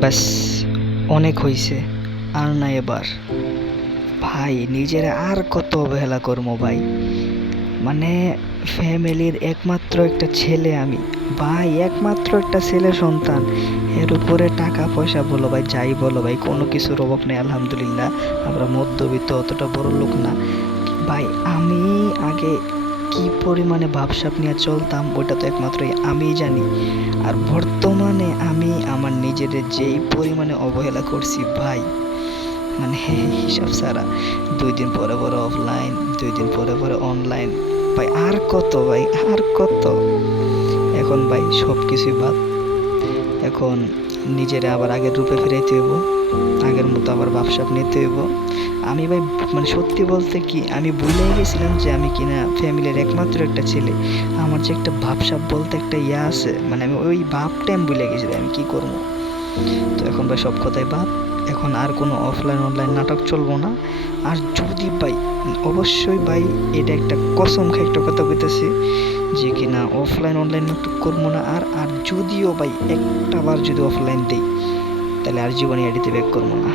ব্যাস, অনেক হইছে, আর না এবার। ভাই নিজের আর কত অবহেলা করবো ভাই। মানে ফ্যামিলির একমাত্র একটা ছেলে আমি, ভাই একমাত্র একটা ছেলে সন্তান। এর উপরে টাকা পয়সা বলো ভাই, যাই বলো ভাই, কোনো কিছুর অভাব নেই আলহামদুলিল্লাহ। আমরা মধ্যবিত্ত, অতটা বড় লোক না ভাই। আমি আগে কি পরিমাণে ভাবসাব নিয়ে চলতাম ওটা তো একমাত্রই আমিই জানি। আর বর্তমানে আমি আমার নিজের যেই পরিমাণে অবহেলা করছি ভাই, মানে হিসাব ছাড়া। 2 দিন পরে পরে অফলাইন, 2 দিন পরে পরে অনলাইন। ভাই আর কত ভাই, আর কত। এখন ভাই সব কিছুই বাদ। এখন নিজেরা আবার আগের রূপে ফিরাইতে হইব, আগের মতো আবার ভাবসাব নিতে হইব। আমি ভাই মানে সত্যি বলতে কি, আমি ভুলে গেছিলাম যে আমি কিনা ফ্যামিলির একমাত্র একটা ছেলে। আমার যে একটা ভাবসাব বলতে একটা ইয়া আছে, মানে আমি ওই ভাবটা আমি ভুলে গেছিলাম, আমি কি করবো। তো এখন ভাই সব কথাই বাদ। এখন আর কোনো অফলাইন অনলাইন নাটক চলবো না। আর যদি ভাই, অবশ্যই ভাই, এটা একটা কসম খাই একটা কথা কইতেছি, যে কিনা অফলাইন অনলাইন নাটক করবো না। আর আর যদিও ভাই একটা বার যদি অফলাইন দিই, তাহলে আর জীবনে এডিতে ব্যাক করবো না।